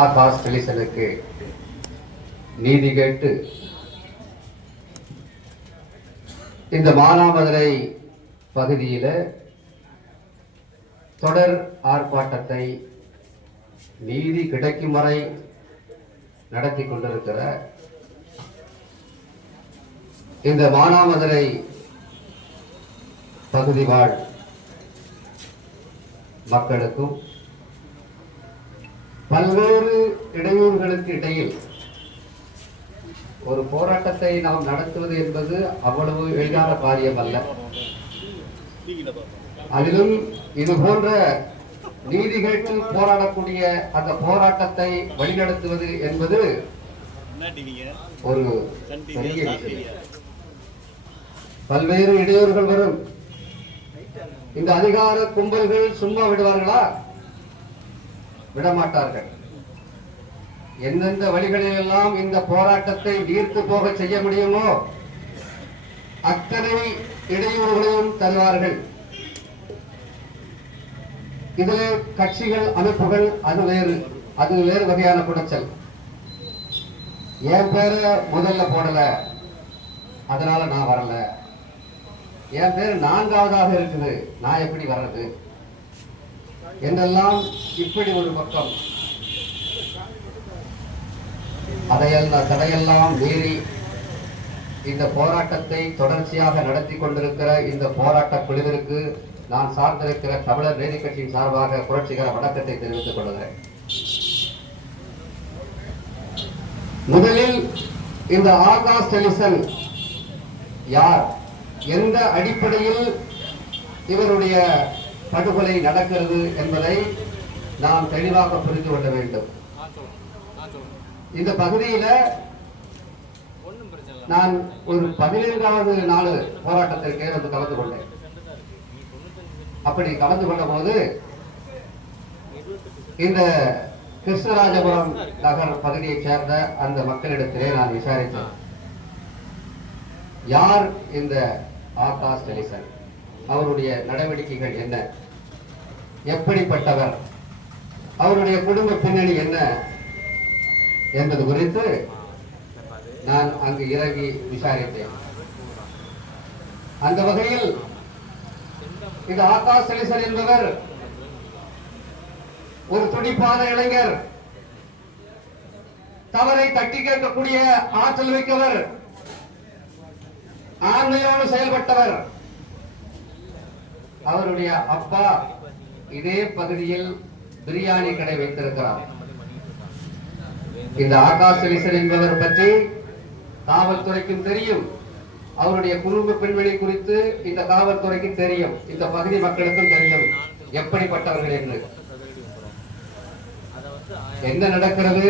ஆகாஷ் டெலிசனுக்கு நீதி கேட்டு இந்த மானாமதுரை பகுதியில தொடர் ஆர்ப்பாட்டத்தை நீதி கிடைக்கும் வரை நடத்தி கொண்டிருக்கிற இந்த மானாமதுரை பகுதி வாழ் மக்களுக்கும் பல்வேறு இடையூறுகளுக்கு இடையில் ஒரு போராட்டத்தை நாம் நடத்துவது என்பது அவ்வளவு எளிதான காரியம் அல்ல. அதிலும் இது போன்ற நீதி கேட்டு போராடக்கூடிய அந்த போராட்டத்தை வழிநடத்துவது என்பது ஒரு பெரிய விஷயம். பல்வேறு இடையூறுகள் வரும். இந்த அதிகார கும்பல்கள் சும்மா விடுவார்களா? விடமாட்டார்கள். எந்தெந்த வழிகளில் எல்லாம் இந்த போராட்டத்தை நீர்த்து போக செய்ய முடியுமோ அத்தனை இடையூறுகளையும் தருவார்கள். இதில் கட்சிகள் அமைப்புகள் அது வேறு வகையான குடைச்சல். என் பேரை முதல்ல போடல, அதனால நான் வரல. என் பேர் 4வதாக இருக்குது, நான் எப்படி வர்றது என்றெல்லாம் இப்படி ஒரு பக்கம். தடையெல்லாம் மீறி இந்த போராட்டத்தை தொடர்ச்சியாக நடத்தி கொண்டிருக்கிற இந்த போராட்ட குழுவிற்கு நான் சார்ந்திருக்கிற தமிழர் நீதி கட்சியின் சார்பாக புரட்சிகர வணக்கத்தை தெரிவித்துக் கொள்கிறேன். முதலில் இந்த ஆகாஷ் டெலிசன் யார், எந்த அடிப்படையில் இவருடைய படுகொலை நடக்கிறது என்பதை நாம் தெளிவாக புரிந்து கொள்ள வேண்டும். இந்த பகுதியில நான் ஒரு 17வது நாள் போராட்டத்திற்கே வந்து கலந்து கொண்டேன். அப்படி கலந்து கொண்ட போது இந்த கிருஷ்ணராஜபுரம் நகர் பகுதியைச் சேர்ந்த அந்த மக்களிடத்திலே நான் விசாரித்தேன். யார் இந்த ஆகாஷ் டெலிசன், அவருடைய நடவடிக்கைகள் என்ன, எப்படிப்பட்டவர், அவருடைய குடும்ப பின்னணி என்ன என்பது குறித்து நான் அங்கு இறங்கி விசாரித்தேன். அந்த வகையில் இந்த ஆகாஷ் டெலிசன் என்பவர் ஒரு துடிப்பான இளைஞர், தவறை தட்டி கேட்கக்கூடிய ஆற்றல் மிக்கவர், ஆண்மையோடு செயல்பட்டவர். அவருடைய அப்பா இதே பகுதியில் பிரியாணி கடை வைத்திருக்கிறார். இந்த ஆகாஷ் டெலிசன் என்பவர் பற்றி காவல்துறைக்கும் தெரியும், அவருடைய குடும்ப பின்னணி குறித்து இந்த காவல்துறைக்கு தெரியும், இந்த பகுதி மக்களுக்கும் தெரியும் எப்படிப்பட்டவர்கள் என்று. என்ன நடக்கிறது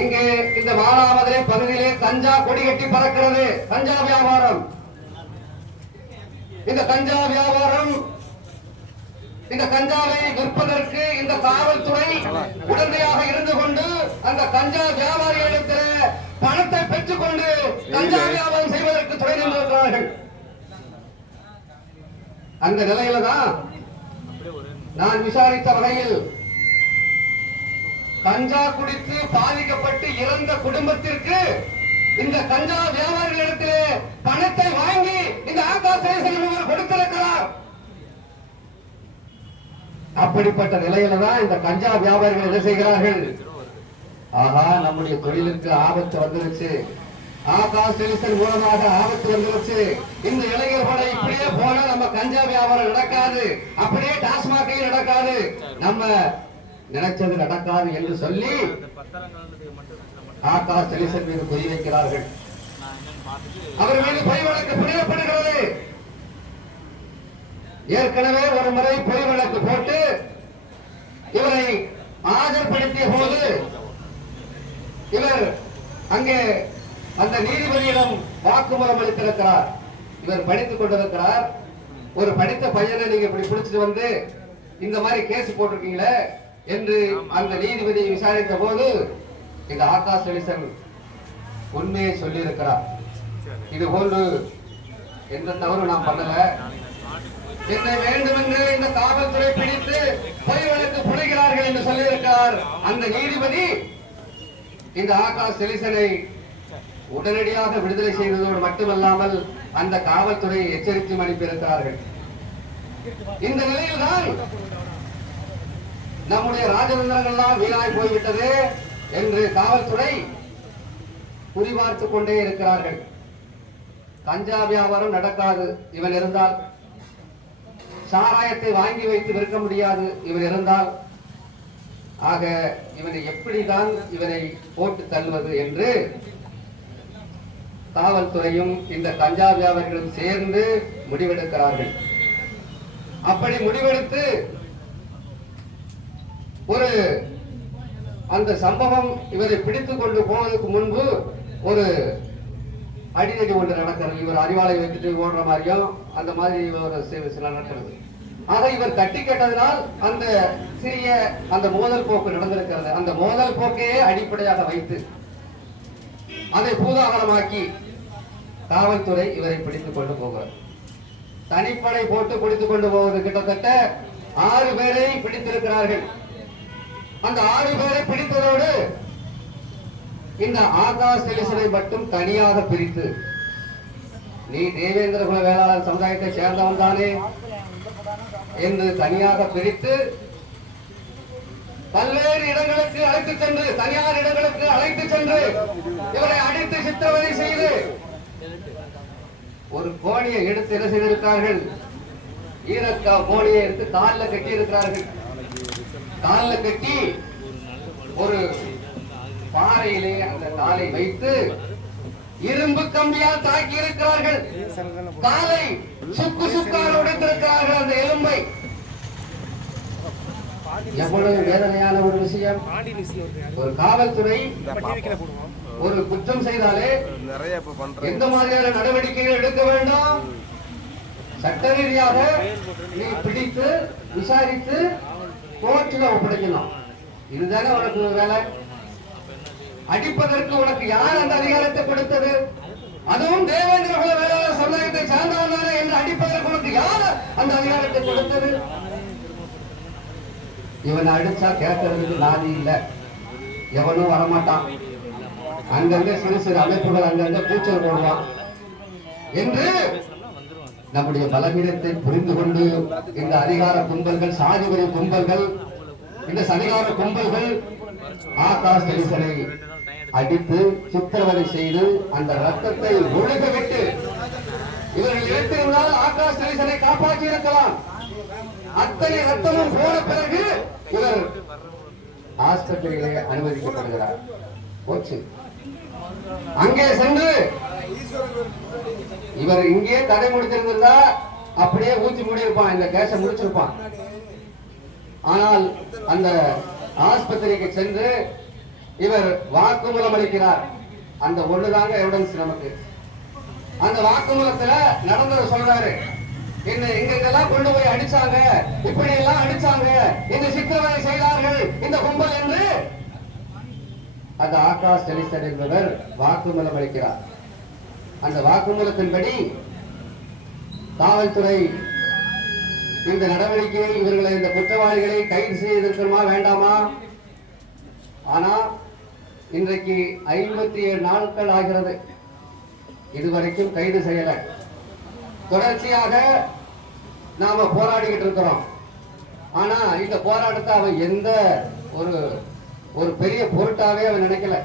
இங்கே? இந்த மானாமதுரை பகுதியிலே கஞ்சா கொடி கட்டி பறக்கிறது. கஞ்சா வியாபாரம், இந்த கஞ்சா வியாபாரம், இந்த கஞ்சாவை விற்பதற்கு இந்த காவல்துறை உடனடியாக இருந்து கொண்டு அந்த கஞ்சா வியாபாரிகளிடத்தில் பணத்தை பெற்றுக் கொண்டு கஞ்சா வியாபாரம் செய்வதற்கு துணை நின்றிருக்கிறார்கள். அந்த நிலையில தான் நான் விசாரித்த வகையில் கஞ்சா குடித்து பாதிக்கப்பட்டு இறந்த குடும்பத்திற்கு இந்த கஞ்சா வியாபாரிகளிடத்திலே பணத்தை வாங்கி இந்த ஆகாஷ் டெலிசன் கொடுத்திருக்கிறார். அப்படிப்பட்ட நிலையில தான் இந்த கஞ்சா வியாபாரிகள் என்ன செய்கிறார்கள்? ஆகா, நம்முடைய தொழிலுக்கு ஆபத்து வந்துருச்சு, ஆகாஷ் டெலிசன் மூலமாக ஆபத்து வந்துருச்சு, இந்த இளைஞர் படை இப்படியே போனா நம்ம கஞ்சா வியாபாரம் நடக்காது, அப்படியே டாஸ்மாகையும் நடக்காது, நம்ம நினைச்சது நடக்காது என்று சொல்லி ஆகாஷ் டெலிசன் மீது பொய் வைக்கிறார்கள். அவர் மீது பொய் வழக்கு புரியப்படுகிறது. ஏற்கனவே ஒரு முறை பொய் வழக்கு போட்டு இவரை ஆஜர்படுத்திய போது இவர் அங்கே அந்த நீதிபதியிடம் வாக்குமூலம் அளித்திருக்கிறார். இவர் படித்துக் கொண்டிருக்கிறார். ஒரு படித்த பையனை நீங்க இப்படி பிடிச்சிட்டு வந்து இந்த மாதிரி கேஸ் போட்டிருக்கீங்களே என்று அந்த நீதிபதியை விசாரித்த போது இந்த ஆகாஷ் டெலிசன் உண்மையை சொல்லி இருக்கிறார். இது போன்று எந்த தவறு நான் பண்ணல, என்னை வேண்டுமென்று இந்த காவல்துறை பிடித்து பொய் வழக்கு புனைகிறார்கள் என்று சொல்லியிருக்கிறார் அந்த நீதிபதி. இந்த ஆகாஷ் செலிசனை உடனடியாக விடுதலை செய்ததோடு மட்டுமல்லாமல் அந்த காவல்துறையை எச்சரித்து அனுப்பியிருக்கிறார்கள். இந்த நிலையில்தான் நம்முடைய ராஜதந்திரங்கள்லாம் வீணாய் போய்விட்டது என்று காவல்துறை குறிபார்த்துக் கொண்டே இருக்கிறார்கள். கஞ்சா வியாபாரம் நடக்காது இவன் இருந்தால், சாராயத்தை வாங்கி வைத்து விற்க முடியாது இவன் இருந்தால், ஆக இவனை எப்படிதான் இவனை போட்டு தள்ளுவது என்று காவல்துறையும் இந்த கஞ்சா வியாபாரிகளும் சேர்ந்து முடிவெடுக்கிறார்கள். அப்படி முடிவெடுத்து ஒரு அந்த சம்பவம் இவரை பிடித்துக் கொண்டு போவதற்கு முன்பு ஒரு அடிதடி ஒன்று நடக்கிறது. இவர் அறிவாளை வைத்துட்டு ஓடுற மாதிரியும் அந்த மாதிரி ஒரு சில நடக்கிறது. ஆக இவர் கட்டி கேட்டதனால் அந்த சிறிய அந்த மோதல் போக்கு நடந்திருக்கிறது. அந்த மோதல் போக்கையே அடிப்படையாக வைத்து அதை பூதாகரமாக்கி காவல்துறை இவரை பிடித்துக் கொண்டு போகிறார். தனிப்படை போட்டு பிடித்துக் கொண்டு போவது கிட்டத்தட்ட 6 பேரை பிடித்திருக்கிறார்கள். அந்த 6 பேரை பிடித்ததோடு இந்த ஆகாஷ் செலிசனை மட்டும் தனியாக பிரித்து, நீ தேவேந்திர குல வேளாளர் சமுதாயத்தை சேர்ந்தவன் தானே என்று தனியாக பிரித்து பல்வேறு இடங்களுக்கு அழைத்து சென்று, தனியார் இடங்களுக்கு அழைத்து சென்று இவரை அடித்து சித்திரவதை செய்து ஒரு கோணியை எடுத்து என்ன செய்திருக்கிறார்கள், ஈரக்கா கோணியை எடுத்து காலில் கட்டி இருக்கிறார்கள். காலில் கட்டி ஒரு பாறையிலே அந்த காலை வைத்து இரும்பு கம்பியால் தாக்கி இருக்கிறார்கள். காலை சுக்கு சுக்கால் உடைத்திருக்கிறார்கள். அந்த எலும்பை எவ்வளவு வேதனையான ஒரு விஷயம். ஒரு காவல்துறை ஒரு குற்றம் செய்தாலே எந்த மாதிரியான நடவடிக்கைகள் எடுக்க வேண்டும், சட்ட ரீதியாக நீ பிடித்து விசாரித்து கோர்ட்டில் ஒப்படைக்கணும். இதுதானே உனக்கு வேலை. அடிப்பதற்கு உனக்கு யார் அந்த அதிகாரத்தை கொடுத்தது? அதுவும் தேவேந்திர குல வேளாளர் சமுதாயத்தை சார்ந்தவன் என்று அடிப்பதற்கு உனக்கு யார் அந்த அதிகாரத்தை கொடுத்தது? இவன் அடிச்சா கேட்கறதுக்கு நாதி இல்லை, எவனும் வரமாட்டான். அங்கங்க சிறு சிறு அமைப்புகள் அங்கங்க கூச்சல் போடுவான் என்று நம்முடைய பலவீனத்தை புரிந்து கொண்டு இந்த அதிகார கும்பல்கள், சாதிவரி கும்பல்கள், இந்த சதிகார கும்பல்கள் ஆகாஷ் செலிசனை அடித்து சித்திரவதை செய்து அந்த ரத்தத்தை ஒழுக விட்டு, இவர்கள் எடுத்திருந்தால் ஆகாஷ் செலிசனை காப்பாற்றி இருக்கலாம். அத்தனை ரத்தமும் போன பிறகு இவர் ஆஸ்பத்திரியிலே அனுமதிக்கப்படுகிறார். போச்சு. அங்கே சென்று இவர் இங்கே கதை முடித்திருந்தா அப்படியே ஊத்தி மூடியிருப்பான், இந்த கேஸை முடிச்சிருப்பான். ஆனால் அந்த ஆஸ்பத்திரிக்கு சென்று இவர் வாக்குமூலம் அளிக்கிறார். அந்த ஒண்ணுதாங்க எவிடன்ஸ் நமக்கு. அந்த வாக்குமூலத்துல நடந்ததை சொல்றாரு. என்ன எங்கெல்லாம் கொண்டு போய் அடிச்சாங்க, இப்படி எல்லாம் அடிச்சாங்க, இந்த சித்திரவதை செய்தார்கள் இந்த கும்பல் என்று அந்த ஆகாஷ் செலிசன் என்பவர் வாக்குமூலம் அளிக்கிறார். அந்த வாக்குமூலத்தின்படி காவல்துறை இந்த நடவடிக்கையை, இவர்களை, இந்த குற்றவாளிகளை கைது செய்திருக்கணுமா வேண்டாமா? ஆனா இன்றைக்கு 57 நாட்கள் ஆகிறது, இதுவரைக்கும் கைது செய்யல. தொடர்ச்சியாக நாம போராடிக்கிட்டு இருக்கிறோம். ஆனா இந்த போராட்டத்தை அவன் எந்த ஒரு பெரிய பொருட்டாவே அவன் நினைக்கல.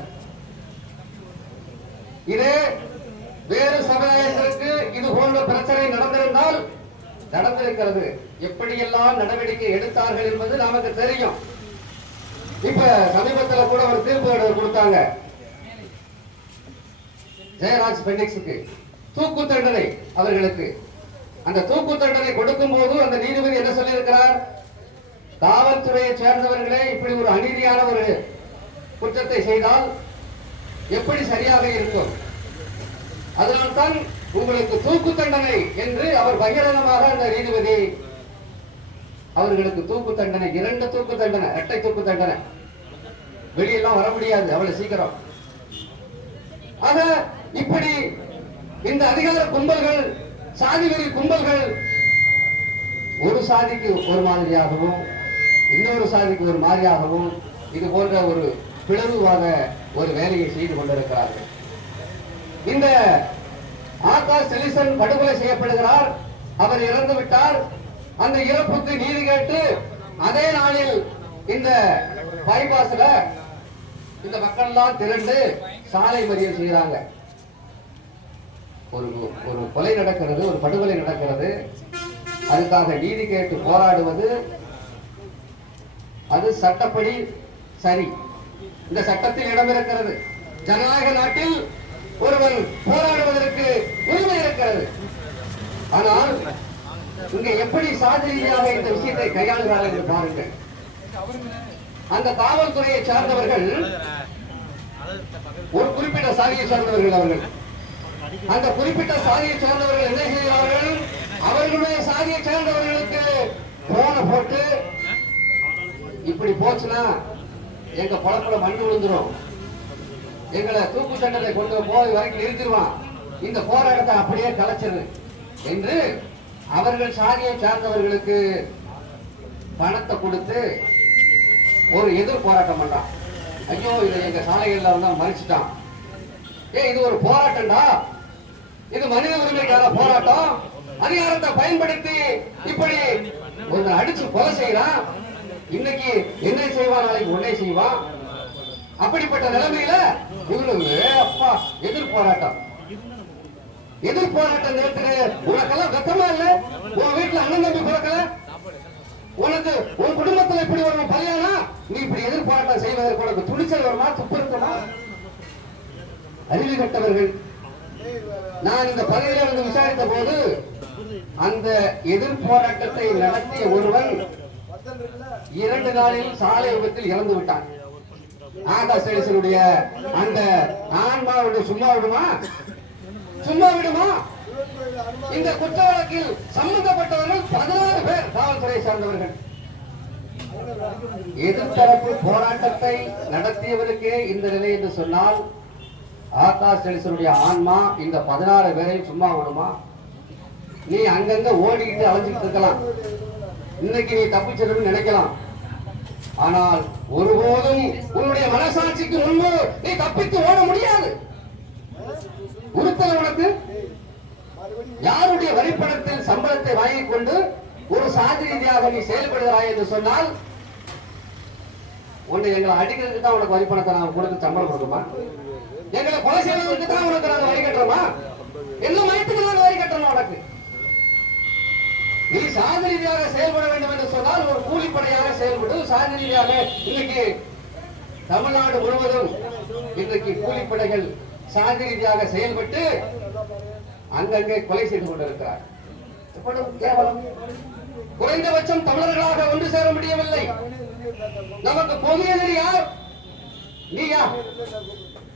இதே வேறு சமுதாயத்திற்கு இது போன்ற பிரச்சனை நடந்திருந்தால் நடந்திருக்கிறது. எப்படியெல்லாம் நடவடிக்கை எடுத்தார்கள் என்பது நமக்கு தெரியும். இப்ப சமீபத்தில் கூட ஒரு தீர்ப்பு கொடுத்தாங்க ஜெயராஜ் பெண்டிக்ஸுக்கு தூக்கு தண்டனை. அவர்களுக்கு அந்த தூக்கு தண்டனை கொடுக்கும் போது அந்த நீதிபதி என்ன சொல்லியிருக்கிறார், காவல்துறையை சேர்ந்தவர்களே இப்படி ஒரு அநீதியான ஒரு குற்றத்தை செய்தால் எப்படி சரியாக இருக்கும், அதனால்தான் உங்களுக்கு தூக்கு தண்டனை என்று அவர் பகிரங்கமாக அந்த நீதிபதி அவர்களுக்கு தூக்கு தண்டனை, 2 தூக்கு தண்டனை, இரட்டை தூக்கு தண்டனை. வெளியெல்லாம் வர முடியாது அவ்வளவு சீக்கிரம். ஆக இப்படி இந்த அதிகார கும்பல்கள், சாதிவெறி கும்பல்கள் ஒரு சாதிக்கு ஒரு மாதிரியாகவும் இன்னொரு சாதிக்கு ஒரு மாதிரியாகவும் இது போன்ற ஒரு பிளவுவாத ஒரு வேலையை செய்து கொண்டிருக்கிறார்கள். இந்த ஆகாஷ் செலிசன் படுகொலை செய்யப்படுகிறார். அவர் இறந்து விட்டார். அந்த இறப்புக்கு நீதி கேட்டு அதே நாளில் இந்த பைபாஸ்ல இந்த மக்கள் எல்லாம் திரண்டு சாலை மறியல் செய்யறாங்க. ஒரு கொலை நடக்கிறது, ஒரு படுகொலை நடக்கிறது. அதுக்காக நீதி கேட்டு போராடுவது அது சட்டப்படி சரி. இந்த சட்டத்தில் இடம் இருக்கிறது. ஜனநாயக நாட்டில் ஒருவன் போராடுவதற்கு உரிமை இருக்கிறது. ஆனால் இங்க எப்படி சாதி ரீதியாக இந்த விஷயத்தை கையாளுகிறார்கள் என்று பாருங்கள். அந்த காவல்துறையை சார்ந்தவர்கள் ஒரு குறிப்பிட்ட சாதியை சார்ந்தவர்கள், அவர்கள் அந்த குறிப்பிட்ட சாதியை சார்ந்தவர்கள் என்ன செய்கிறார்கள்? அவர்களுடைய சாதியை சார்ந்தவர்களுக்கு போன போட்டு இப்படி போச்சுன்னா எங்க பழப்புல மண் விழுந்துரும், எங்களை தூக்கு சண்டலை கொண்டு போய் வரைக்கும் நிறுத்திடுவான், இந்த போராட்டத்தை அப்படியே கலைச்சிரு என்று அவர்கள் சாதியை சார்ந்தவர்களுக்கு பணத்தை கொடுத்து ஒரு எதிர் போராட்டம் பண்றான். ஐயோ இதை எங்க சாலைகள்ல வந்து மறிச்சுட்டான், இது ஒரு போராட்டம்டா, இது மனித உரிமைக்கான போராட்டம், அதிகாரத்தை பயன்படுத்தி இப்படி ஒரு அடிச்சு கொலை செய்யறான், இன்னைக்கு என்ன செய்வான் நாளைக்கு உன்னை செய்வான். அப்படிப்பட்ட நிலைமையில இவனுக்கு அப்பா எதிர் போராட்டம் நேரத்துக்கு உனக்கெல்லாம் கத்தமா இல்ல? உன் வீட்டுல அண்ணன் தம்பி பிறக்கல, உனக்கு உன் குடும்பத்துல இப்படி ஒரு கல்யாணம், நீ இப்படி எதிர் போராட்டம் செய்வதற்கு உனக்கு துணிச்சல் வருமா, துப்பு இருக்குமா? அறிவு கட்டவர்கள். நான் இந்த பகுதியில் இருந்து விசாரித்த போது அந்த எதிர் போராட்டத்தை நடத்திய ஒருவன் 2 நாளில் சாலை விபத்தில் இறந்து விட்டான். ஆகாஷ் செலிசனுடைய அந்த ஆன்மா சும்மா விடுமா? சும்மா விடுமா? இந்த குற்ற வழக்கில் சம்பந்தப்பட்டவர்கள் 16 பேர் காவல்துறை சார்ந்தவர்கள். எதிர்த்தரப்பு போராட்டத்தை நடத்தியவருக்கே இந்த நிலை என்று சொன்னால் ஆகாஷ் செலிசனுடைய ஆன்மா இந்த 16 பேரையும் சும்மா விடுமா? நீ அங்கங்க ஓடிக்கிட்டு அலைஞ்சிட்டு இருக்கலாம், இன்னைக்கு நீ தப்பிச்சிடும் நினைக்கலாம், ஆனால் ஒருபோதும் உன்னுடைய மனசாட்சிக்கு முன்பு நீ தப்பித்து ஓட முடியாது. உறுத்தல் உனக்கு யாருடைய வரிப்பணத்தில் சம்பளத்தை வாங்கிக் கொண்டு ஒரு சாதி ரீதியாக நீ செயல்படுகிறாய் என்று சொன்னால் உன்னை எங்களை அடிக்கிறதுக்கு தான் உனக்கு வரிப்பணத்தை நான் கொடுத்து சம்பளம் கொடுக்குமா? எங்களை கொலை செய்வதற்கு தான் உனக்கு நாங்கள் வரி கட்டுறோமா? என்ன மயத்துக்கு நாங்கள் வரி கட்டுறோம்? உனக்கு நீ சாதி ரீதியாக செயல்பட வேண்டும் என்று சொன்னால் ஒரு கூலிப்படையாக செயல்படு. சாதி ரீதியாக இன்னைக்கு தமிழ்நாடு முழுவதும் இன்றைக்கு கூலிப்படைகள் சாதி ரீதியாக செயல்பட்டு அங்கங்கே கொலை செய்து கொண்டிருக்கிறார். கேவலம். குறைந்தபட்சம் தமிழர்களாக ஒன்று சேர முடியவில்லை. நமக்கு பொது எதிரி யார்? நீயா?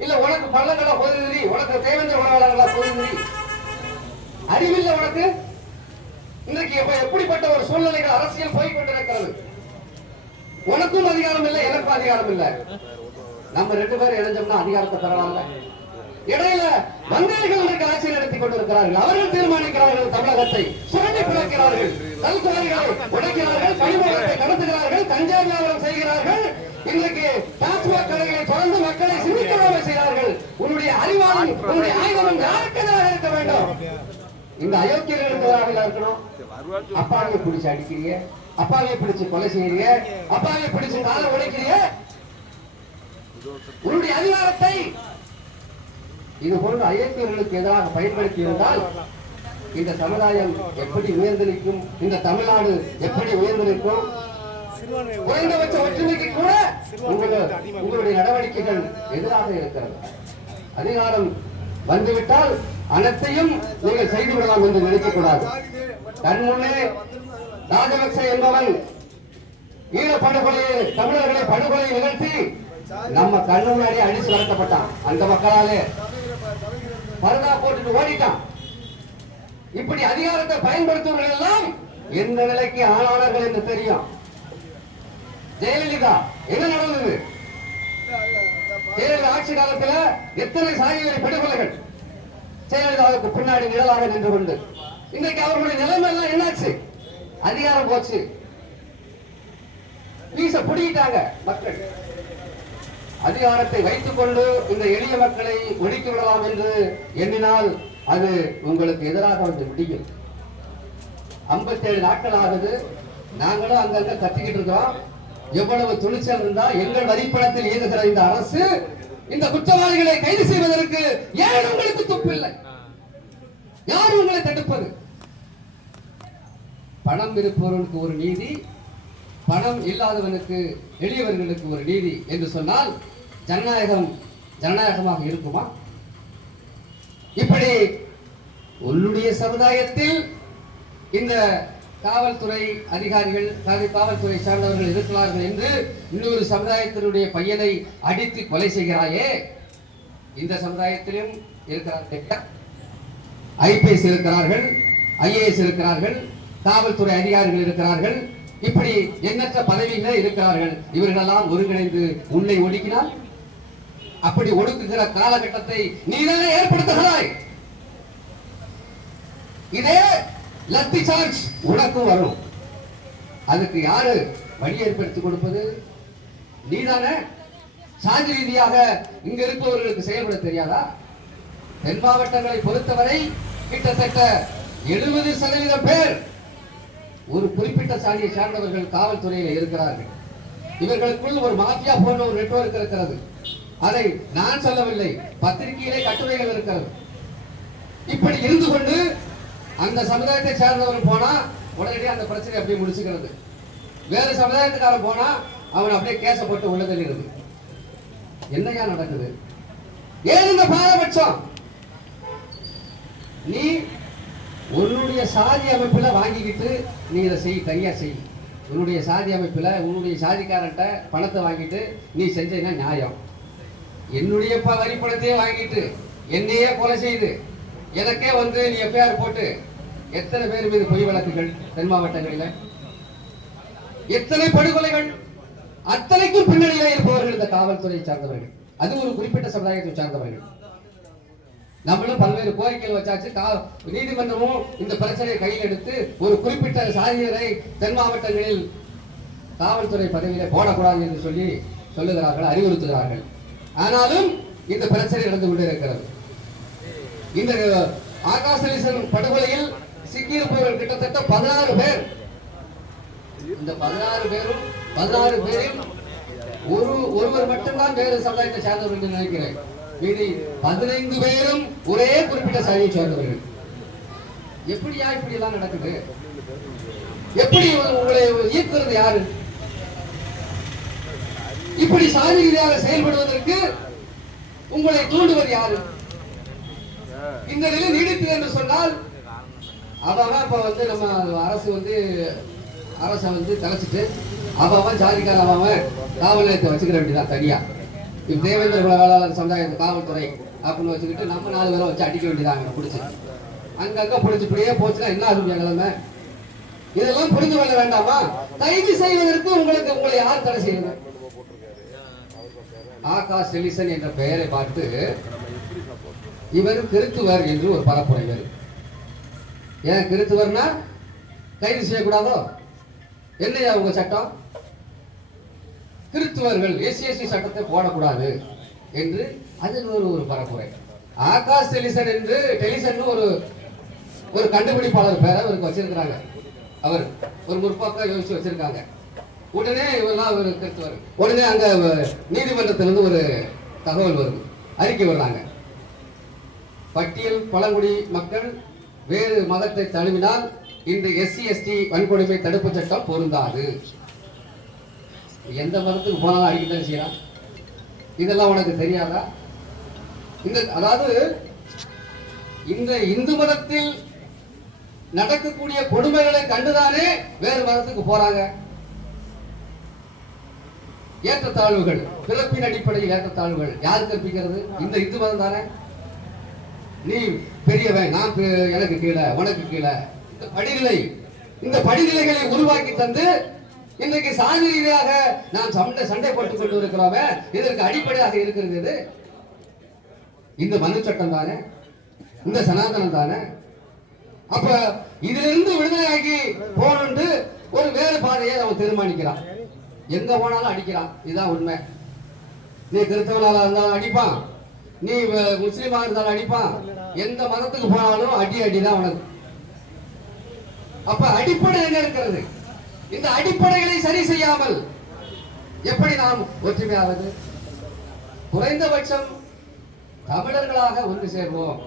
இல்ல உனக்கு பள்ளங்களா பொது எதிரி? உனக்கு தேவேந்திர உணவாளர்களா பொது எதிரி? அறிவில்லை உனக்கு? இன்றைக்கு எப்படிப்பட்ட ஒரு சூழ்நிலைகள் அரசியல் போய் கொண்டிருக்கிறது. உனக்கும் அதிகாரம் இல்லை, எனக்கும் அதிகாரம் இல்லை. நம்ம 2 பேரும் இணைஞ்சோம்னா அதிகாரத்தை பெறலாம்ல. இடையில வந்தேரிகள் இன்றைக்கு ஆட்சி நடத்தி கொண்டிருக்கிறார்கள். அவர்கள் தீர்மானிக்கிறார்கள், தமிழகத்தை சுரண்டி பிறக்கிறார்கள், கல்குவாரிகளை உடைக்கிறார்கள், கனிமத்தை கடத்துகிறார்கள், கஞ்சா வியாபாரம் செய்கிறார்கள். இன்றைக்கு டாஸ்மாக் கடைகளை தொடர்ந்து மக்களை சிந்திக்காமல் செய்கிறார்கள். உன்னுடைய அறிவாளன், உன்னுடைய ஆயுதம் யாருக்கு எதிராக இருக்க வேண்டும்? இந்த அயோக்கியர்களுக்கு எதிராக இருக்கணும். அப்பாவியை பிடிச்சு அடிக்கிறீங்க, அப்பாவியை பிடிச்சு கொலை செய்யறீங்க, அப்பாவியை பிடிச்சு காலை உடைக்கிறீங்க. உன்னுடைய அதிகாரத்தை இது போன்ற அயோக்கியர்களுக்கு எதிராக பயன்படுத்தி இருந்தால் இந்த சமுதாயம் எப்படி உயர்ந்து நிற்கும்? இந்த தமிழ்நாடு எப்படி உயர்ந்து நிற்கும்? குறைந்தபட்ச ஒற்றுமைக்கு கூட உங்களுடைய நடவடிக்கைகள் எதிராக இருக்கிறது. அதிகாரம் வந்துவிட்டால் அனைத்தையும் நீங்கள் செய்துவிடலாம் என்று நினைக்கக்கூடாது. கண்முன்னே ராஜபக்சே என்பவன் ஈழப்படுகொலையை, தமிழர்களை படுகொலை நிகழ்த்தி நம்ம கண்ணு முன்னாடியே அடிச்சு வரட்டப்பட்டான். அந்த மக்களாலே பரதா போட்டுட்டு ஓடிட்டான். இப்படி அதிகாரத்தை பயன்படுத்துவர்கள் எல்லாம் எந்த நிலைக்கு ஆளானார்கள் என்று தெரியும். ஜெயலலிதா என்ன நடந்தது? ஜெயலலிதா ஆட்சி காலத்தில் எத்தனை சாதிகளை படுகொலைகள்? ஜெயலலிதாவுக்கு பின்னாடி நிழலாக நின்று கொண்டு இன்றைக்கு அவர்களுடைய நிலைமை எல்லாம் என்னாச்சு? அதிகாரம் போச்சு, வீச புடிக்கிட்டாங்க மக்கள். அதிகாரத்தை வைத்துக் கொண்டு இந்த எளிய மக்களை ஒடுக்கி விடலாம் என்று எண்ணினால் அது உங்களுக்கு எதிராக வந்து முடியும். 57 நாட்கள் ஆகுது, நாங்களும் அங்கங்க கத்திக்கிட்டு இருக்கோம். எவ்வளவு துணிச்சல் இருந்தா எங்கள் வரிப்பணத்தில் இயங்குகிற இந்த அரசு இந்த குற்றவாளிகளை கைது செய்வதற்கு ஏன் உங்களுக்கு துப்பில்லை? யார் உங்களை தடுப்பது? பணம் இருப்பவர்களுக்கு ஒரு நீதி, பணம் இல்லாதவனுக்கு எளியவர்களுக்கு ஒரு நீதி என்று சொன்னால் ஜனநாயகம் ஜனநாயகமாக இருக்குமா? இப்படி உன்னுடைய சமுதாயத்தில் இந்த காவல்துறை அதிகாரிகள், காவல்துறை சார்ந்தவர்கள் இருக்கிறார்கள் என்று இன்னொரு சமுதாயத்தினுடைய பையனை அடித்து கொலை செய்கிறாயே, இந்த சமுதாயத்திலும் இருக்கிறார்கள். ஐபிஎஸ் இருக்கிறார்கள், ஐஏஎஸ் இருக்கிறார்கள், காவல்துறை அதிகாரிகள் இருக்கிறார்கள், இப்படி எண்ணற்ற பதவிகளே இருக்கிறார்கள். இவர்களெல்லாம் ஒருங்கிணைந்து உன்னை ஒடுக்கினால், அப்படி ஒடுக்குகிற காலகட்டத்தை நீதானே ஏற்படுத்துகிறாய். இதே லத்தி சார்ஜ் உனக்கும் வரும். அதுக்கு யாரு வழி ஏற்படுத்தி கொடுப்பது? நீதானே. சாதி ரீதியாக இங்க இருப்பவர்களுக்கு செயல்பட தெரியாதா? தென் மாவட்டங்களை பொறுத்தவரை கிட்டத்தட்ட 70% பேர் ஒரு குறிப்பிட்ட சாதியை சார்ந்தவர்கள் காவல்துறையில் இருக்கிறார்கள். இவர்களுக்குள் ஒரு மாஃபியா போன்ற ஒரு நெட்வொர்க் இருக்கிறது. அதை நான் சொல்லவில்லை, பத்திரிகையிலே கட்டுரைகள் இருக்கிறது. இப்படி இருந்து கொண்டு அந்த சமுதாயத்தை சேர்ந்தவன் போனா உடனடியாக அந்த பிரச்சனை அப்படியே முடிச்சுக்கிறது. வேற சமுதாயத்துக்காரன் போனா அவன் அப்படியே கேச போட்டு உள்ள தள்ளிடுது. என்னையா நடக்குது? ஏன் இந்த பாரபட்சம்? நீ உன்னுடைய சாதி அமைப்புல வாங்கிக்கிட்டு நீ இதை செய், தனியா செய். உன்னுடைய சாதி அமைப்புல உன்னுடைய சாதிக்காரன்ட்ட பணத்தை வாங்கிட்டு நீ செஞ்சா நியாயம். என்னுடைய வரி பணத்தையே வாங்கிட்டு என்னையே கொலை செய்து எனக்கே வந்து நீ எஃப்ஐஆர் போட்டு எத்தனை பேர் மீது பொய் வழக்குகள் தென் மாவட்டங்களில், எத்தனை படுகொலைகள், அத்தனைக்கும் பின்னணியிலே இருப்பவர்கள் இந்த காவல்துறையை சார்ந்தவர்கள். அது ஒரு குறிப்பிட்ட சமுதாயத்தை சார்ந்தவர்கள். நம்மளும் பல்வேறு கோரிக்கைகள் வச்சாச்சு. நீதிமன்றமும் இந்த பிரச்சனையை கையில் எடுத்து ஒரு குறிப்பிட்ட சாதியரை தென் மாவட்டங்களில் காவல்துறை பதவியிலே போடக்கூடாது என்று சொல்லுகிறார்கள், அறிவுறுத்துகிறார்கள். ஆனாலும் இந்த பிரச்சனை நடந்து கொண்டே இருக்கிறது. இந்த ஆகாசலீசன் படுகொலையில் சிக்கியிருப்பவர்கள் கிட்டத்தட்ட 16 பேர். இந்த 16 பேரில் ஒருவர் மட்டும்தான் வேறு சமுதாயத்தை சார்ந்தவர்கள் என்று நினைக்கிறேன். மீதி 15 பேரும் ஒரே குறிப்பிட்ட சாதியை சேர்ந்தவர்கள். எப்படியா இப்படி எல்லாம் நடக்குது? எப்படி உங்களை ஈர்க்கிறது யாரு? இப்படி சாதி ரீதியாக செயல்படுவதற்கு உங்களை தூண்டுவது யாரு? இந்த நிலை நீடித்து என்று சொன்னால் அவன் இப்ப வந்து நம்ம அரசை தலைச்சிட்டு அவன் ஜாதிக்கார அவன் காவல் நிலையத்தை வச்சுக்கிற வேண்டியதான் தனியா. இப்ப தேவேந்திர குல வேளாளர் சமுதாய காவல்துறை அப்படின்னு வச்சுக்கிட்டு நம்ம 4 பேரை வச்சு அடிக்க வேண்டியதாங்க. பிடிச்சி அங்கங்க பிடிச்சி இப்படியே போச்சுன்னா என்ன ஆகும் நிலைமை? இதெல்லாம் புரிந்து கொள்ள வேண்டாமா? கைது செய்வதற்கு உங்களை யார் தடை செய்வது? ஆகாஷ் எலிசன் என்ற பெயரை பார்த்து இவர் கிறித்துவர் என்று ஒரு பரப்புரை. ஏன் கிறித்துவர்னா கைது செய்யக்கூடாதோ? என்னையா உங்க சட்டம்? கிறித்துவர்கள் எஸ்சி சட்டத்தை போடக்கூடாது என்று அதில் ஒரு பரப்புரை. ஆகாஷ் டெலிசன் என்று டெலிசன் ஒரு கண்டுபிடிப்பாளர் பேரை அவருக்கு வச்சிருக்கிறாங்க. அவர் ஒரு முற்போக்கா யோசிச்சு வச்சிருக்காங்க. உடனே இவரெல்லாம் ஒரு கிறித்துவர். உடனே அங்க நீதிமன்றத்திலிருந்து ஒரு தகவல் வருது, அறிக்கை வர்றாங்க. பட்டியல் பழங்குடி மக்கள் வேறு மதத்தை தழுவினால் இந்த SC/ST வன்கொடுமை தடுப்பு சட்டம் பொருந்தாது. எந்த மதத்துக்கு போனாலும் அடிக்கத்தான் செய்யறான். இதெல்லாம் உனக்கு தெரியாதா? அதாவது இந்த இந்து மதத்தில் நடக்கக்கூடிய கொடுமைகளை கண்டுதானே வேறு மதத்துக்கு போறாங்க. ஏற்றத்தாழ்வுகள், பிறப்பின் அடிப்படையில் ஏற்றத்தாழ்வுகள் யார் கற்பிக்கிறது? இந்த இந்து மதம் தானே. நீ பெரியவன், நான் எனக்கு கீழே, உனக்கு கீழே. இந்த படிநிலைகளை உருவாக்கி தந்து இன்றைக்கு சாதி ரீதியாக நாம் சண்டை போட்டுக் கொண்டு இருக்கிறோமே, இதற்கு அடிப்படையாக இருக்கிறது இந்த மனு சட்டம் தானே, இந்த சனாதனம் தானே. அப்ப இதிலிருந்து விடுதலையாகி போகணும்னு ஒரு வேறு பாதையை அவன் தீர்மானிக்கிறான். எங்க போனாலும் அடிக்கிறான். இதுதான் உண்மை. நீ கிறிஸ்தவனாக இருந்தாலும் அடிப்பான், நீ முஸ்லீமாக இருந்தாலும் அடிப்பான், எந்த மதத்துக்கு போனாலும் அடிதான் உனக்கு. அப்ப அடிப்படை என்ன இருக்கிறது? இந்த அடிப்படைகளை சரி செய்யாமல் எப்படி நாம் ஒற்றுமையாவது? குறைந்தபட்சம் தமிழர்களாக ஒன்று சேர்வோம்,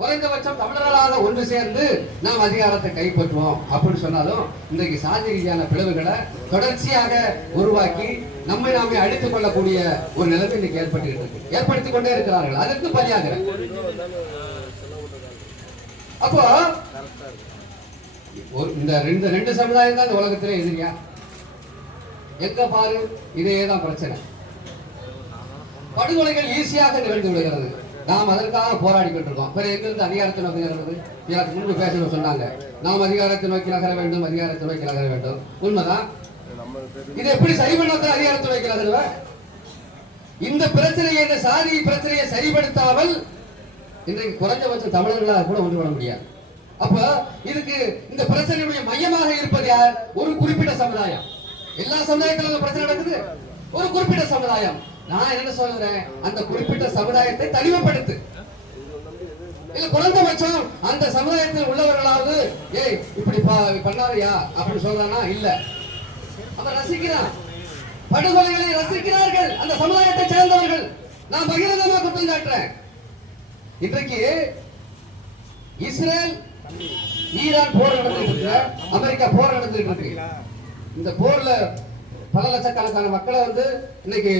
குறைந்தபட்சம் தமிழர்களாக ஒன்று சேர்ந்து நாம் அதிகாரத்தை கைப்பற்றுவோம் அப்படின்னு சொன்னாலும் இன்றைக்கு சாதி ரீதியான பிளவுகளை தொடர்ச்சியாக உருவாக்கி நம்மை நாமே அழித்துக் கொள்ளக்கூடிய ஒரு நிலைமை இன்னைக்கு ஏற்படுத்திக் கொண்டே இருக்கிறார்கள். அதற்கு பலியாகிற அப்போ இந்த ரெண்டு சமுதாயம் தான் இந்த உலகத்திலே எதிரியா? எங்க பாரு இதேதான் பிரச்சனை. படுகொலைகள் ஈஸியாக நிகழ்ந்து விடுகிறது. நாம் அதற்காக போராடி கொண்டிருக்கோம். பிறகு எங்கிருந்து அதிகாரத்தை நோக்கி நகர்வது? எனக்கு முன்பு பேச சொன்னாங்க, நாம் அதிகாரத்தை நோக்கி நகர வேண்டும், அதிகாரத்தை நோக்கி நகர வேண்டும். உண்மைதான். இது எப்படி சரி பண்ணாத அதிகாரத்தை நோக்கி நகருவ? இந்த பிரச்சனையை, இந்த சாதி பிரச்சனையை சரிபடுத்தாமல் இன்றைக்கு குறைஞ்சபட்சம் தமிழர்களாக கூட ஒன்றுபட முடியாது. அப்ப இதுக்கு இந்த பிரச்சனையுடைய மையமாக இருப்பது யார்? ஒரு குறிப்பிட்ட சமுதாயம். எல்லா சமுதாயத்திலும் பிரச்சனை நடக்குது, ஒரு குறிப்பிட்ட சமுதாயம். நான் என்ன சொல்றேன், அந்த குறிப்பிட்ட சமுதாயத்தை தனிமைப்படுத்து. இல்ல குறைந்தபட்சம் அந்த சமுதாயத்தில் உள்ளவர்களாவது ஏய் இப்படி பண்ணாரியா அப்படின்னு சொல்றானா? இல்ல, அவன் ரசிக்கிறான். படுகொலைகளை ரசிக்கிறார்கள் அந்த சமுதாயத்தை சேர்ந்தவர்கள். நான் பகிரங்கமா குற்றம் சாட்டுறேன். இன்றைக்கு இஸ்ரேல் ஈரான் போர் நடந்துட்டு இருக்கு, அமெரிக்கா போர் நடந்துட்டு இருக்கு. இந்த போர்ல பல லட்சக்கணக்கான மக்களை இன்னைக்கு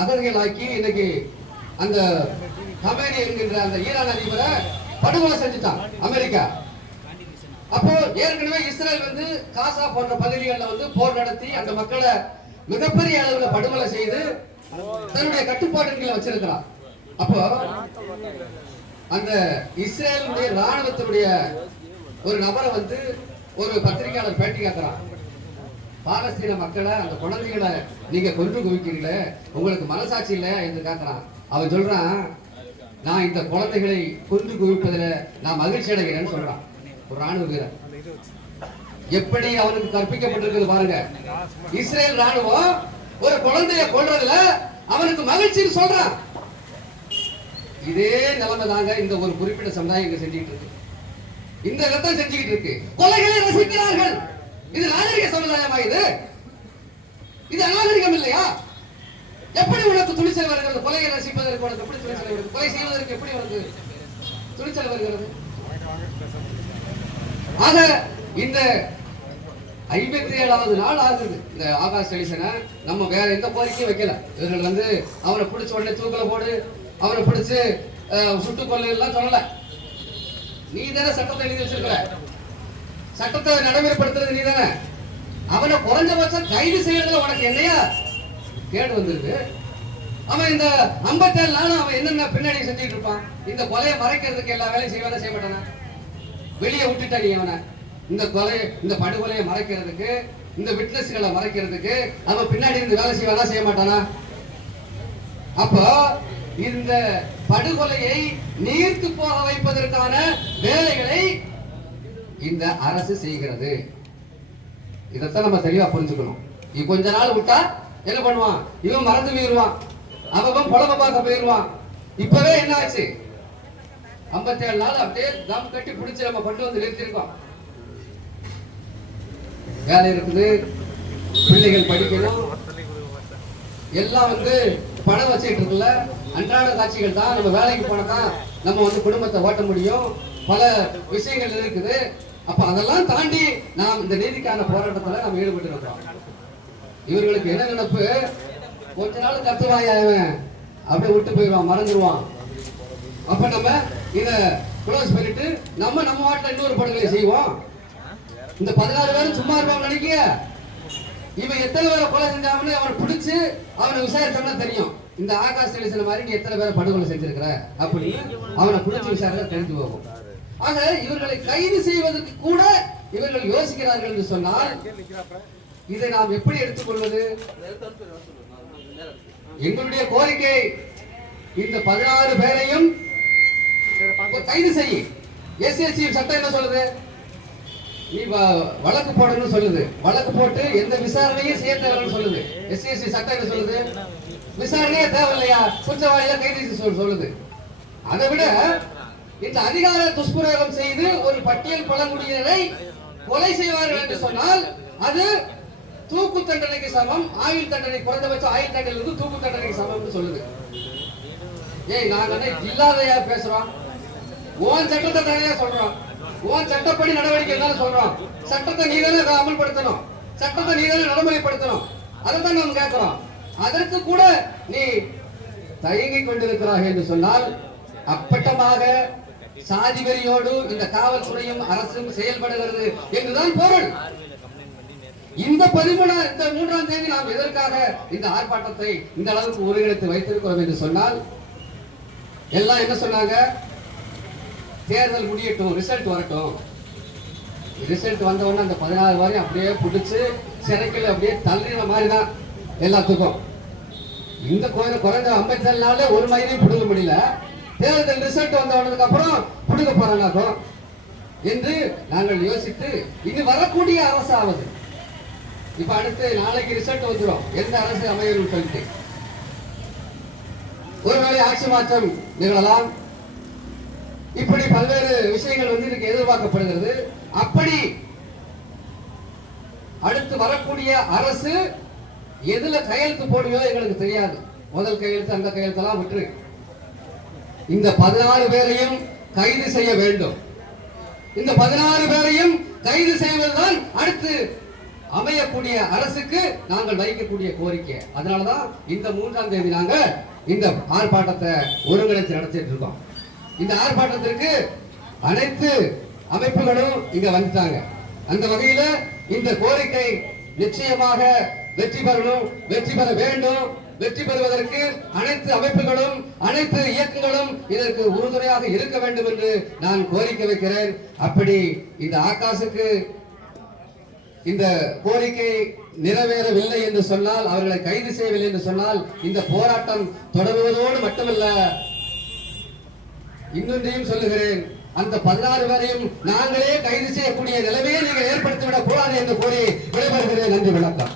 அகதிகள் ஆக்கி இன்னைக்கு அந்த கமேனி என்கின்ற அந்த ஈரான் அதிபரை படுகொலை செஞ்சுட்டான் அமெரிக்கா. அப்போ ஏற்கனவே இஸ்ரேல் காசா போன்ற பகுதிகளில் போர் நடத்தி அந்த மக்களை மிகப்பெரிய அளவில் படுகொலை செய்து தன்னுடைய கட்டுப்பாட்டின் கீழே வச்சிருக்கிறான். அப்போ அந்த இஸ்ரேலுடைய ராணுவத்தினுடைய ஒரு நபரை ஒரு பத்திரிகையாளர் பேட்டி கேட்கிறான். பாலஸ்தீன மக்களை, அந்த குழந்தைகளை நீங்க கொன்று குவிக்கிறீங்களே, உங்களுக்கு மனசாட்சி இல்லையா என்று கேட்கிறான். அவன் சொல்றான், நான் இந்த குழந்தைகளை கொன்று குவிப்பதில் நான் மகிழ்ச்சி அடைகிறேன்னு சொல்றான். ஒரு ராணுவ வீரர் எப்படி அவனுக்கு கற்பிக்கப்பட்டிருக்கிறது பாருங்க. இஸ்ரேல் ராணுவம் ஒரு குழந்தைய கொல்றதுல அவனுக்கு மகிழ்ச்சின்னு சொல்றான். இதே நிலைமை தாங்க இந்த ஒரு குறிப்பிட்ட சமுதாயம் இங்க செஞ்சுக்கிட்டு இருக்கு. இந்த இடத்தான் செஞ்சுக்கிட்டு இருக்கு. கொலைகளை ரசிக்கிறார்கள். இது நாகரிக சமுதாயமா? இது அநாகரிகம் இல்லையா? எப்படி உனக்கு துணிச்சல் வருகிறது? கொலையை ரசிப்பதற்கு உனக்கு எப்படி துணிச்சல் வருகிறது? கொலை செய்வதற்கு எப்படி உனக்கு துணிச்சல் வருகிறது? ஆக இந்த 57வது நாள் ஆகுது இந்த ஆகாஷ் டெலிசனை. நம்ம வேற எந்த கோரிக்கையும் வைக்கல. இவர்கள் அவனை பிடிச்ச உடனே தூக்கல போடு, அவனை பிடிச்சு சுட்டுக்கொள்ள எல்லாம் சொல்லல. நீ தானே சட்டத்தை எழுதி வச்சிருக்கிற, சட்டத்தை நடைமுறைப்படுத்துறது நீ தானே. அவனை குறைஞ்சபட்சம் கைது செய்யறதுல உனக்கு என்னையா கேடு வந்திருக்கு? அவன் இந்த 57 நாளும் அவன் என்னென்ன பின்னாடி செஞ்சுட்டு இருப்பான்? இந்த கொலையை மறைக்கிறதுக்கு எல்லா வேலையும் செய்வானா, செய்ய மாட்டானா? வெளியே விட்டுட்டா நீ அவனை இந்த படுகொலையை மறைக்கிறதுக்கு, இந்த விட்னஸ்களை மறைக்கிறதுக்கு அவன் பின்னாடி இருந்து வேலை செய்வானா, செய்ய மாட்டானா? அப்போ இந்த படுகொலையை நீர்த்து போக வைப்பதற்கான வேலைகளை இந்த அரசு செய்கிறது. இதைத்தான் நம்ம தெளிவா புரிஞ்சுக்கணும். கொஞ்ச நாள் விட்டா என்ன பண்ணுவான்? இவன் மறந்து போயிருவான், அவன் புலம்ப பார்க்க போயிருவான். இப்பவே என்ன ஆச்சு? 57 நாள் அப்படியே தம் கட்டி பிடிச்சு நம்ம கொண்டு நிறுத்திருக்கோம். வேலை இருக்குது, பிள்ளைகள் படிக்கணும், எல்லாம் பணம் வச்சுட்டு இருக்குல்ல. அன்றாட காட்சிகள் தான். நம்ம வேலைக்கு போனதான் நம்ம குடும்பத்தை ஓட்ட முடியும். பல விஷயங்கள் இருக்குது. அப்ப அதெல்லாம் தாண்டி நாம் இந்த நீதிக்கான போராட்டத்துல நாம் ஈடுபட்டு இருக்கிறோம். இவர்களுக்கு என்ன நினைப்பு? கொஞ்ச நாள் கத்துவாயவன் அப்படியே விட்டு போயிடுவான், மறந்துடுவான். அப்ப நம்ம இத க்ளோஸ் பண்ணிட்டு நம்ம வாட்டில் இன்னொரு படுகொலை செய்வோம். இந்த 16 பேரும் சும்மா இருப்பாங்க நினைக்க. இவன் எத்தனை பேரை கொலை செஞ்சாங்கன்னு அவனை பிடிச்சு அவனை விசாரிச்சோம்னா தெரியும். இந்த ஆகாஷ் டெலிசன் மாதிரி நீ எத்தனை பேரை படுகொலை செஞ்சிருக்கிற அப்படின்னு அவனை பிடிச்சி விசாரிச்சா தெரிஞ்சு போகும். ஆக இவர்களை கைது செய்வதற்கு கூட இவர்கள் யோசிக்கிறார்கள் என்று சொன்னால் இதை நாம் எப்படி எடுத்துக்கொள்வது? எங்களுடைய கோரிக்கை இந்த 16 பேரையும் கைது செய்ய. எஸ்சி சட்டம் என்ன சொல்லுது? நீ வழக்கு போடணும்னு சொல்லுது. வழக்கு போட்டு எந்த விசாரணையும் செய்ய தேவைன்னு சொல்லுது. எஸ்சி சட்டம் என்ன சொல்லுது? விசாரணையே தேவையில்லையா, குற்றவாளியா கைது சொல்லுது. அதை விட இந்த அதிகார துஷ்பிரயோகம் செய்து ஒரு பட்டியல் பழங்குடியினரை கொலை செய்வார்கள் என்று சொன்னால் அது தூக்கு தண்டனைக்கு சமம். ஆயுள் தண்டனை, குறைந்தபட்சம் ஆயுள் தண்டனை தூக்கு தண்டனைக்கு சமம் சொல்லுது. ஏய், நாங்க இல்லாதையா பேசுறோம்? ஓன் சட்டத்தை தானே சொல்றோம், ஓன் சட்டப்படி நடவடிக்கை தானே சொல்றோம். சட்டத்தை நீ தானே அமல்படுத்தணும், சட்டத்தை நீ தானே நடைமுறைப்படுத்தணும். அதை தான் நாம் கேட்கிறோம். அதற்கு கூட நீ தயங்கிக் கொண்டிருக்கிறாய் என்று சொன்னால் அப்பட்டமாக சாதி வெறியோடு இந்த காவல்துறையும் அரசும் செயல்படுகிறது என்றுதான் பொருள். இந்த 13ஆம் தேதி நாம் எதற்காக இந்த ஆர்ப்பாட்டத்தை இந்த அளவுக்கு ஒருங்கிணைத்து வைத்திருக்கிறோம் என்று சொன்னால், எல்லாம் என்ன சொன்னாங்க? தேர்தல் முடியட்டும், ரிசல்ட் வரட்டும். ரிசல்ட் வந்த உடனே அந்த 16 வரையும் அப்படியே பிடிச்சு சிறைக்குள்ள அப்படியே தள்ளின மாதிரி தான் எல்லாத்துக்கும். இந்த குறைந்த 57 நாள்ல ஒரு மயிலையும் பிடுங்க முடியல. தேர்தல் ரிசல்ட் வந்ததுக்கு அப்புறம் பிடுங்க போறாங்க என்று நாங்கள் யோசித்து இனி வரக்கூடிய அரசாவது இப்ப அடுத்து நாளைக்கு ரிசல்ட் வந்துடும், எந்த அரசு அமையும் சொல்லிட்டு ஒருவேளை ஆட்சி மாற்றம் நிகழலாம். இப்படி பல்வேறு விஷயங்கள் இதுக்கு எதிர்பார்க்கப்படுகிறது. அப்படி அடுத்து வரக்கூடிய அரசு எதுல கையெழுத்து போடுவோ எங்களுக்கு தெரியாது. முதல் கையெழுத்து அந்த கையெழுத்தெல்லாம் விட்டு இந்த 16 பேரையும் கைது செய்ய வேண்டும். இந்த 16 பேரையும் கைது செய்வதுதான் அடுத்து அமையக்கூடிய அரசுக்கு நாங்கள் வைக்கக்கூடிய கோரிக்கை. அதனாலதான் இந்த 3ஆம் தேதி நாங்க இந்த ஆர்ப்பாட்டத்தை ஒருங்கிணைத்து நடத்திட்டு இருக்கோம். இந்த ஆர்ப்பாட்டத்திற்கு அனைத்து அமைப்புகளும் இங்க வந்துட்டாங்க. அந்த வகையில இந்த கோரிக்கை நிச்சயமாக வெற்றி பெறணும், வெற்றி பெற வேண்டும். வெற்றி பெறுவதற்கு அனைத்து அமைப்புகளும் அனைத்து இயக்கங்களும் இதற்கு உறுதுணையாக இருக்க வேண்டும் என்று நான் கோரிக்கை வைக்கிறேன். அப்படி இந்த ஆகாசுக்கு இந்த கோரிக்கை நிறைவேறவில்லை என்று சொன்னால், அவர்களை கைது செய்யவில்லை என்று சொன்னால், இந்த போராட்டம் தொடருவதோடு மட்டுமல்ல, இன்னொன்றையும் சொல்லுகிறேன், அந்த 16 பேரையும் நாங்களே கைது செய்யக்கூடிய நிலைமையை நீங்கள் ஏற்படுத்திவிடக் கூடாது என்று கூறி விடைபெறுகிறேன். நன்றி, வணக்கம்.